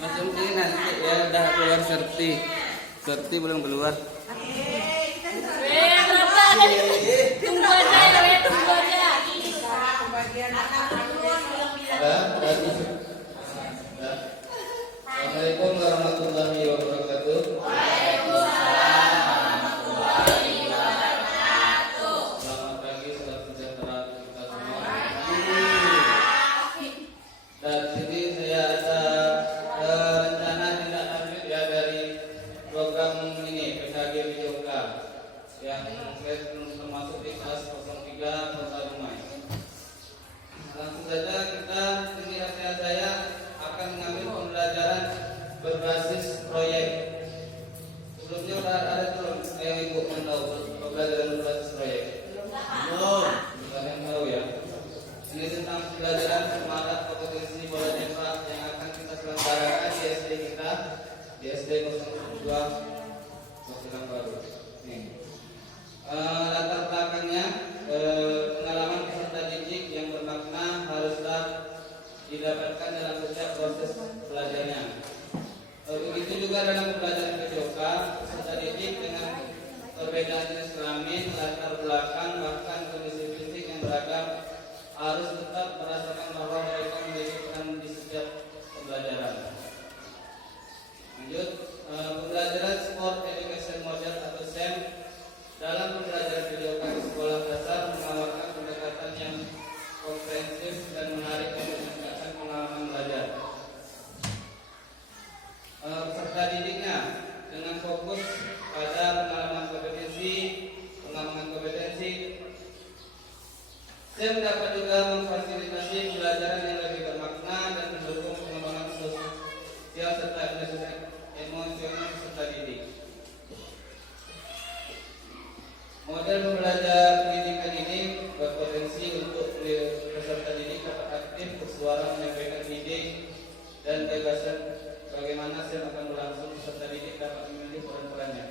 Langsung ini nanti ya udah keluar serti belum keluar. Tunggu aja. Assalamualaikum warahmatullahi wabarakatuh. Selamat pagi, salam sejahtera kita semua. Dan sini saya ada rencana tindak lanjut ya dari program ini PKG PJOK yang termasuk di kelas 03 Kota Dumai. Langsung saja kita ini nasihat saya akan mengambil pembelajaran berbasis proyek. Sebelumnya udah ada belum yang ibu tahu pembelajaran berbasis proyek? Belum. Bukan yang tahu ya. Ini tentang pembelajaran semangat kompetensi bola tembak yang akan kita selenggarakan di SD kita, di SD 02 Kota Baru. Nih. Latar belakangnya pengalaman peserta didik yang bermakna haruslah didapatkan dalam setiap proses belajarnya. Begitu juga dalam pembelajaran PJOK, peserta didik dengan perbedaan jenis kelamin, latar belakang, bahkan kondisi fisik yang beragam harus tetap merasakan bahwa mereka memiliki peran di setiap pembelajaran. Lanjut, pembelajaran Sport Education Model atau SEM dalam pembelajaran PJOK di sekolah dasar menawarkan pendekatan yang komprehensif dan menarik untuk meningkatkan pengalaman belajar. Peserta didiknya dengan fokus pada pengembangan kompetensi, SEM dapat juga memfasilitasi pembelajaran yang lebih bermakna dan mendukung pengembangan sosial serta emosional peserta didik. Model pembelajaran pendidikan ini berpotensi untuk peserta didik dapat aktif bersuara menyampaikan ide dan gagasan bagaimana SEM akan berlangsung. Peserta didik dapat memilih peran-perannya.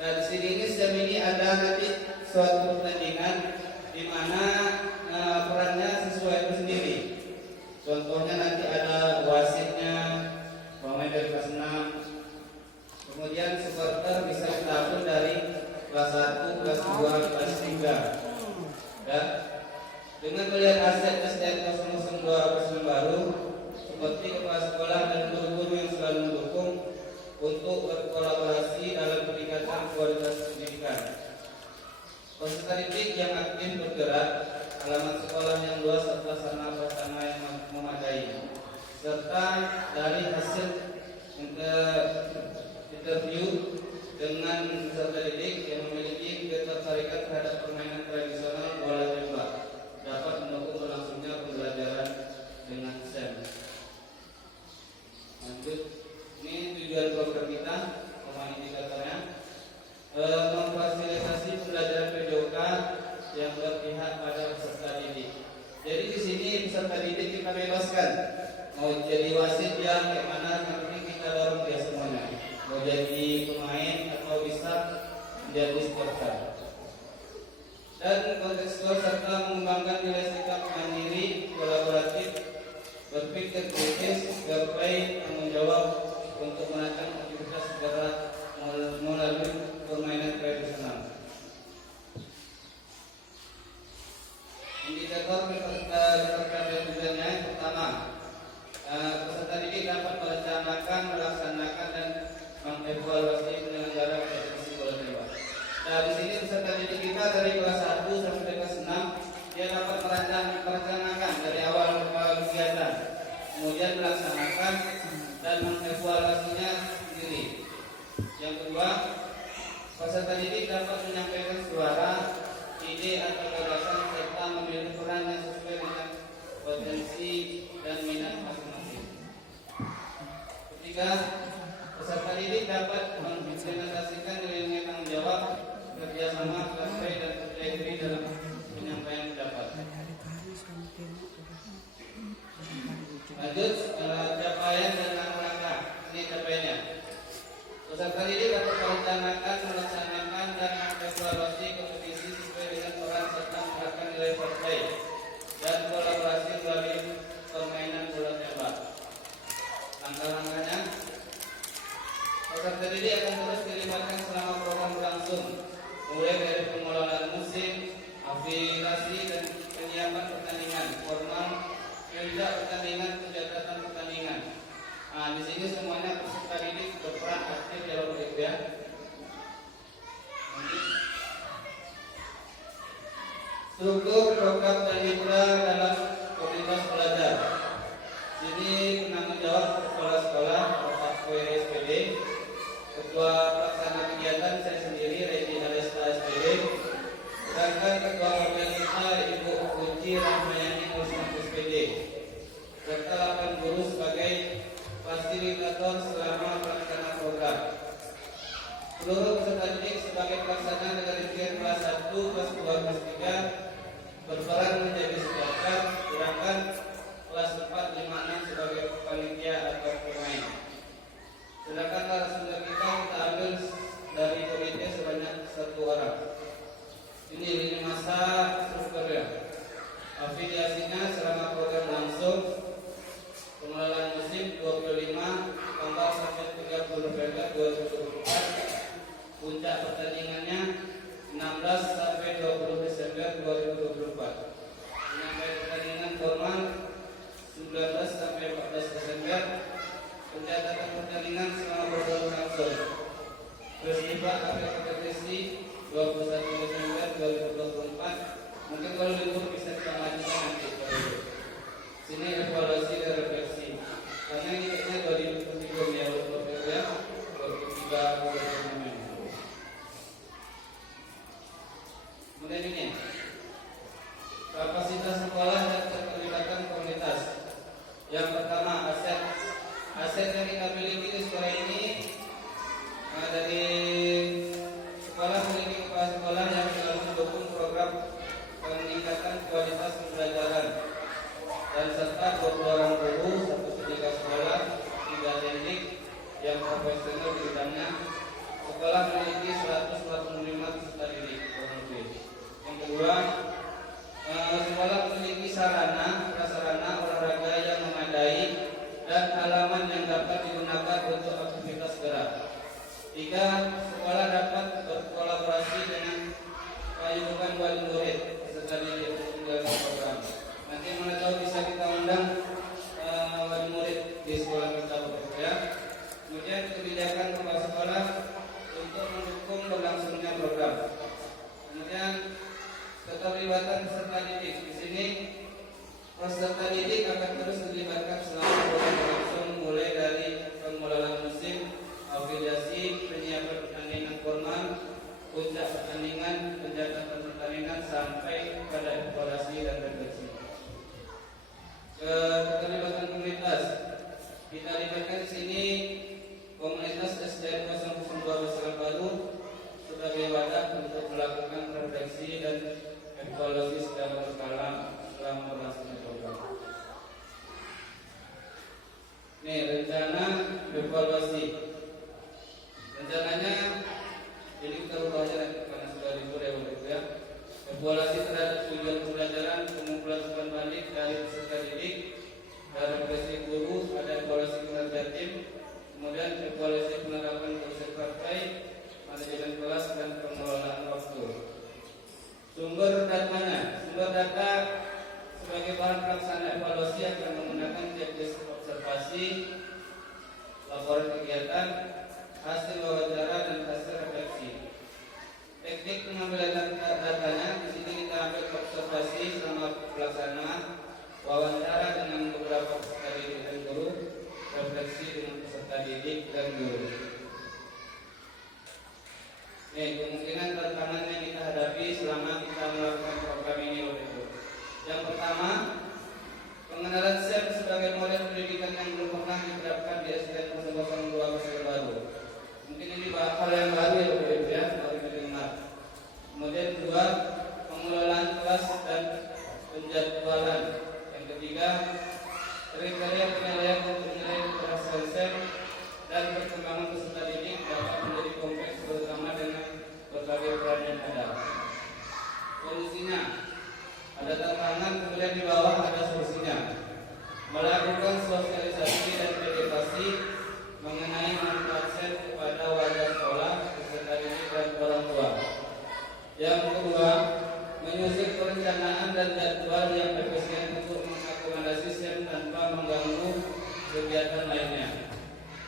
Nah, di sini SEM ini ada nanti suatu pertandingan di mana perannya sesuai itu sendiri. Contohnya nanti ada wasitnya, pemain dari kelas 6. Kemudian supporter bisa ditabung dari kelas 1, kelas 2, kelas 3. Ya. Dengan melihat hasil SDN 002 Pasaman Baru, seperti kepala sekolah dan guru-guru yang selalu mendukung untuk berkolaborasi dalam peningkatan kualitas pendidikan. Peserta didik yang aktif bergerak, halaman sekolah yang luas serta sarana prasarana yang memadai, serta dari hasil interview dengan peserta didik yang memiliki ketertarikan terhadap permainan tradisional bola tembak dapat mendukung berlangsungnya pembelajaran dengan SEM. Lanjut, ini tujuan program kita, pemain indikatornya, memfasilitasi pembelajaran PJOK yang berpihak pada peserta didik. Jadi di sini peserta didik kita bebaskan mau jadi wasit yang kayak mana, nanti kita dorong dia semuanya. Mau jadi pemain atau bisa menjadi supporter. Dan kontekstual serta mengembangkan nilai sikap mandiri, kolaboratif, berpikir kritis, berbaik, tanggung jawab untuk melakukan aktivitas segera melalui permainan tradisional. Indikator peserta tujuannya yang pertama, peserta didik dapat merencanakan, melaksanakan dan mengevaluasi penyelenggara kompetisi bola tembak. Nah, di sini peserta didik kita dari kelas 1 sampai kelas 6 dia dapat merencanakan dari awal kegiatan, kemudian melaksanakan dan mengevaluasinya sendiri. Yang kedua, peserta didik dapat menyampaikan suara, ide atau gagasan serta memilih peran yang sesuai dengan potensi dan minat masing-masing. Ketiga, peserta didik dapat mengimplementasikan nilai-nilai tanggung jawab, kerjasama, survei dan percaya diri dalam penyampaian pendapat. Lanjut, capaian dan langkah-langkah. Ini capaiannya. Peserta didik dapat merencanakan, melaksanakan dan mengevaluasi kompetisi sesuai dengan peran serta menerapkan nilai survei dan kolaborasi melalui permainan bola tembak. puncak pertandingan, pencatatan pertandingan. Nah, di sini semuanya peserta didik berperan aktif dalam itu ya. Struktur program Tandipura dalam komunitas belajar. Ini penanggung jawab kepala sekolah Bapak SPD, ketua pelaksana kegiatan saya sendiri Redi Alesta SPD, sedangkan ketua organisasi Ibu Uci Rahmayani Muslim SPD, serta 8 guru sebagai fasilitator selama pelaksanaan program. Seluruh peserta didik sebagai pelaksana dari kelas 1, kelas 2, kelas 3 berperan menjadi supporter, sedangkan kelas 4, 5, 6 sebagai panitia atau pemain. Sedangkan narasumber kita ambil dari komite sebanyak 1 orang. Ini lini masa strukturnya. Afiliasinya selama program langsung pengelolaan musim 25 tanggal sampai 30 November 2024. Puncak pertandingannya 16 sampai 20 Desember 2024. Penyampaian pertandingan formal 19 sampai 14 Desember. Pencatatan pertandingan selama program langsung. Festival akhir kompetisi 21 Desember 2024. Mungkin kalau libur bisa kita lanjutkan nanti. Sini evaluasi dan refleksi. Karena ini kayaknya 2023 ya, 2023 turnamen. Kemudian ini kapasitas sekolah dan keterlibatan komunitas. Yang pertama, aset yang kita miliki di sekolah ini dari sekolah memiliki kepala sekolah yang selalu mendukung program peningkatan kualitas pembelajaran dan serta 20 orang guru, 1 penjaga sekolah, 3 teknik yang profesional di bidangnya. Sekolah memiliki 145 peserta didik. Yang kedua, sekolah memiliki sarana, prasarana olahraga yang memadai dan halaman yang dapat digunakan untuk aktivitas gerak. 3, sekolah dapat berkolaborasi dengan payungan wali murid peserta didik untuk menjalankan program. Nanti mana tahu bisa kita undang wali murid di sekolah kita ya. Kemudian kebijakan kepala sekolah untuk mendukung berlangsungnya program. Kemudian keterlibatan peserta didik. Di sini peserta didik akan terus dilibatkan selama program berlangsung, mulai dari pengelolaan musim, afiliasi, penyiapan pertandingan formal, puncak pertandingan, pencatatan pertandingan sampai pada evaluasi dan refleksi. Keterlibatan komunitas. Kita libatkan di sini komunitas SDN 002 Besar Baru sebagai wadah untuk melakukan refleksi dan evaluasi secara berkala selama berlangsungnya program. Nih, rencana evaluasi. Rencananya ini kita ubah aja karena sudah libur ya. Evaluasi terhadap tujuan pembelajaran, pengumpulan umpan balik dari peserta didik, dari refleksi guru, ada evaluasi kinerja tim, kemudian evaluasi penerapan konsep partai, manajemen kelas dan pengelolaan waktu. Sumber datanya, sumber data sebagai bahan pelaksana evaluasi akan menggunakan checklist observasi, laporan kegiatan, hasil wawancara dan hasil refleksi. Teknik pengambilan datanya, di sini kita ambil observasi selama pelaksanaan, wawancara dengan beberapa peserta didik dan guru, refleksi dengan peserta didik dan guru. Kemungkinan tantangan yang kita hadapi selama kita melakukan program ini yang pertama, pengenalan SEM sebagai model pendidikan yang belum pernah diterapkan di SDN 002 Besar Baru. Mungkin ini hal yang baru ya, baru didengar. Kemudian kedua, pengelolaan kelas dan penjadwalan. Yang ketiga, kriteria penilaian dan penilaian keberhasilan SEM dan perkembangan peserta didik dapat menjadi kompleks terutama dengan berbagai peran yang ada. Solusinya ada tantangan, kemudian di bawah ada solusinya. Melakukan sosialisasi dan edukasi mengenai manfaat SEM kepada warga sekolah, peserta didik dan orang tua. Yang kedua, menyusun perencanaan dan jadwal yang efisien untuk mengakomodasi SEM dan mengganggu kegiatan lainnya.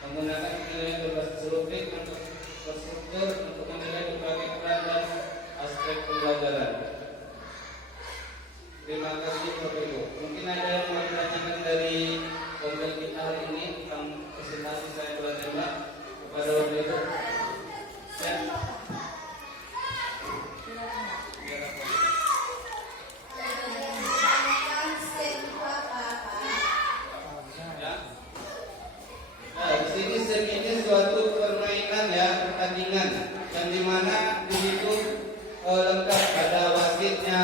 Menggunakan penilaian berbasis rubrik untuk terstruktur untuk menilai berbagai peran dan aspek pembelajaran. Terima kasih Bapak Ibu. Mungkin ada yang mau ditanyakan dari pembel kita hari ini tentang presentasi saya bola tembak kepada Bapak Ibu. Ya. Suatu permainan ya, pertandingan yang dimana di situ lengkap ada wasitnya,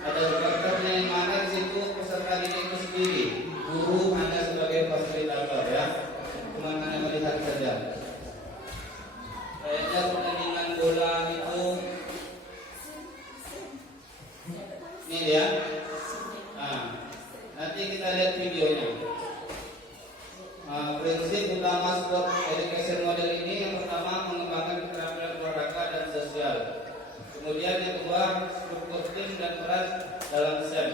ada supporternya, yang mana di situ peserta didik itu sendiri, guru Anda sebagai fasilitator ya, cuma hanya melihat saja. Kayaknya pertandingan bola itu ini ya. Nah, nanti kita lihat videonya. Prinsip utama sport education model ini yang pertama mengembangkan keterampilan olahraga dan sosial. Kemudian yang kedua struktur tim dan peran dalam SEM.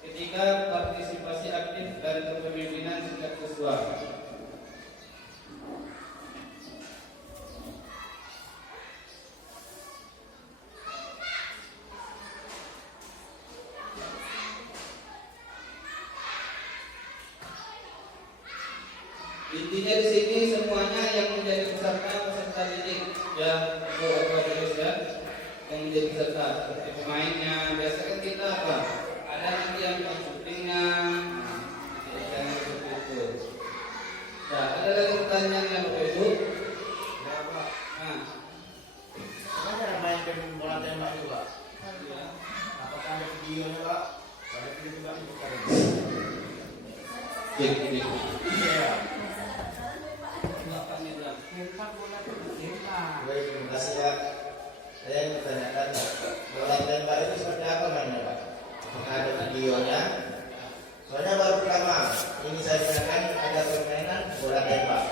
Ketiga partisipasi aktif dan kepemimpinan sejak siswa. Intinya di sini semuanya yang menjadi peserta didik ya, ya, yang menjadi peserta seperti pemainnya. Biasanya kan kita apa? Ada nanti yang syutingnya, yang seperti itu. Nah, ada lagi pertanyaan yang Bapak Ibu? Ya Pak. Nah, Apa cara mainkan bola tembak itu Pak? ya. Apakah ada videonya Pak? Ada video juga itu Pak? Jadi, Iya. Lempar bola itu lempar. Baik, terima kasih Pak. Saya yang bertanyakan, bola tembak itu seperti apa mainnya Pak? Apakah ada videonya? Soalnya baru pertama ini saya tanyakan ada permainan bola tembak.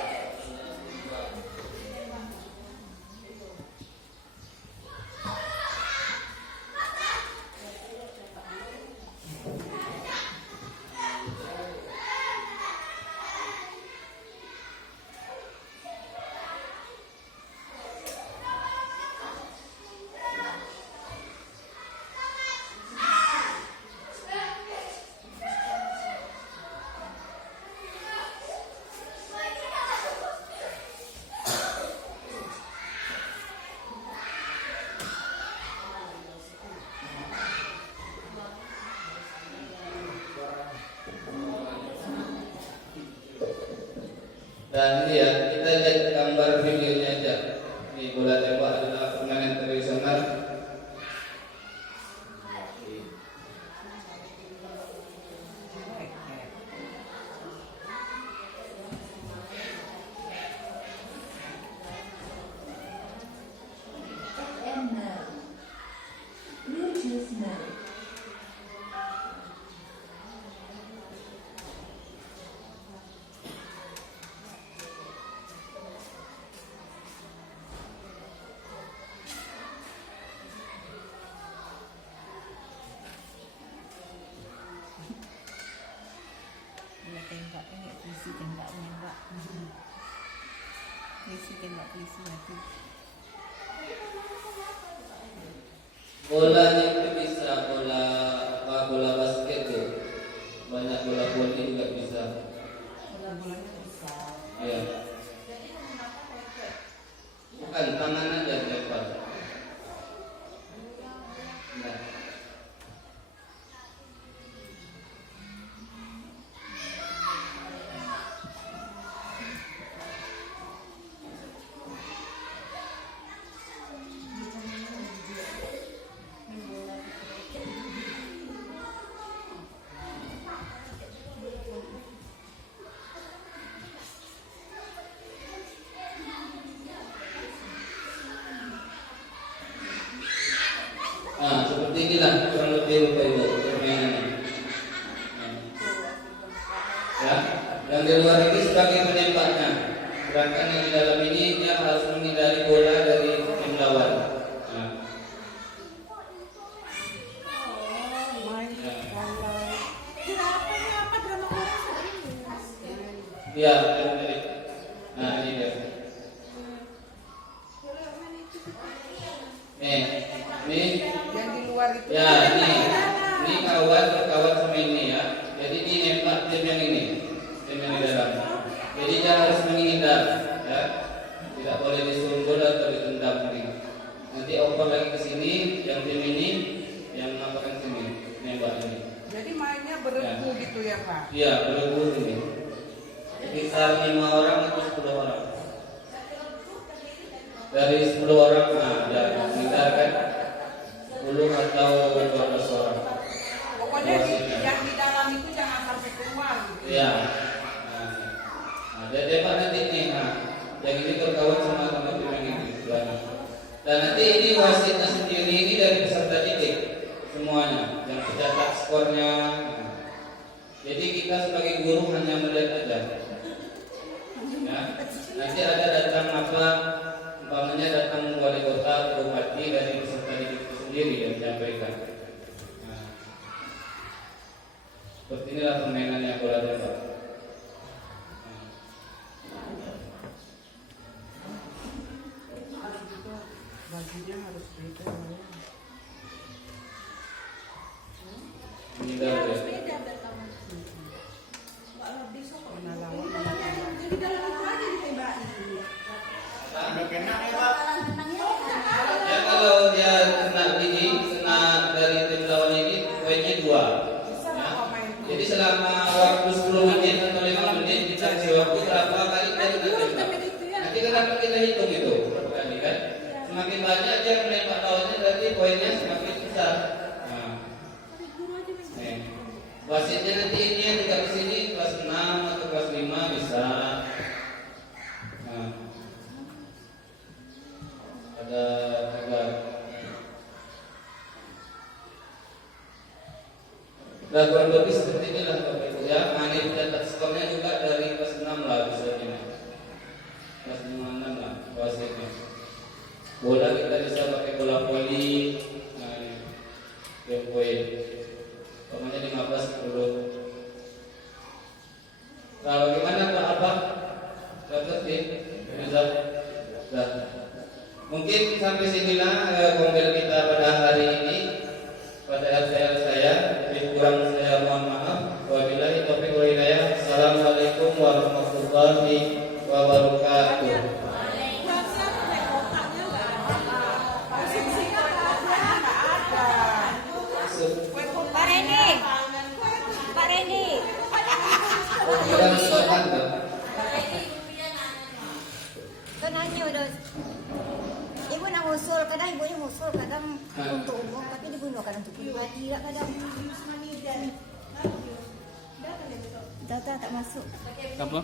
Dan ini ya, kita lihat gambar videonya aja. Di bola tembak adalah permainan tradisional. FM mode. Bluetooth mode. Bola tembak kan ya, polisi tembak menembak. Polisi tembak polisi mati. Bola itu bisa bola apa, bola basket tuh. Banyak bola voli juga bisa. Bola-bolanya besar. Ya. Bukan tangan aja lempar. Nah. Nah, seperti inilah kurang lebih Bapak Ibu permainannya. Nah. Ya, yang di luar ini sebagai penembaknya. Sedangkan yang di dalam ini dia harus menghindari bola dari tim lawan. Nah. Main Ya. kalau. Kira apa nih, apa drama Korea? Iya, nah ini dia. Ini Yang di luar itu. ya ini kawan berkawan sama ini ya. Jadi ini nembak tim yang ini, tim yang di dalam. Jadi dia harus menghindar, ya. Tidak boleh disumbul atau ditendang ini. Nanti oper lagi ke sini, yang tim ini yang ngapain sini, nembak ini. Jadi mainnya beregu gitu ya Pak? Iya, berembus ini. Sekitar 5 orang atau 10 orang. Dari 10 orang, nah, ya, sekitar kan 10 atau 12 orang. Pokoknya yang di dalam itu jangan sampai keluar gitu. Iya. Nah, dia tembak nanti nih. Nah, yang ini berkawan sama tim yang ini sebelahnya. Dan nanti ini wasitnya sendiri ini dari peserta didik semuanya, yang pencetak skornya. Jadi kita sebagai guru hanya melihat aja. Ya, nanti ada datang apa, umpamanya datang wali kota atau bupati dari peserta didik itu sendiri yang menyampaikan. Nah, seperti inilah permainan yang bola tembak. Bajunya harus beda ya. Ini dah ya. Mana lawan mana kalah. Ya kalau dia kena ini, kena dari tim lawan ini, poinnya 2. Ya. Jadi selama waktu 10 menit atau 5 menit kita kasih waktu berapa kali kita tembak. Nanti kenapa kita hitung itu berapa kali kan? Semakin banyak dia menembak lawannya, berarti poinnya semakin besar. Nah. Nih. Wasitnya nanti ini yang tidak di sini kelas 6 atau kelas 5 bisa. Nah. Ada 3. Nah, kurang lebih seperti inilah Bapak Ibu ya. Ini pencetak skornya juga dari kelas 6 lah biasanya. Kelas 5-6 lah wasitnya. Bola kita bisa pakai bola voli. Nah, ini yang poin. Pokoknya 15-10. Nah, bagaimana Pak Abah? Dapat di bisa? Nah, mungkin sampai sinilah konten kita pada hari ini. Pada RTL saya, lebih kurang saya mohon maaf. Wabillahi taufiq wal hidayah. Assalamualaikum warahmatullahi wabarakatuh. Pak Reni. Kurang sopan tuh. Kenanya udah. Ibu nak usul, kadang ibunya usul, kadang untuk umum, tapi ibu nak kadang untuk pribadi, kadang. Data tak masuk. Apa?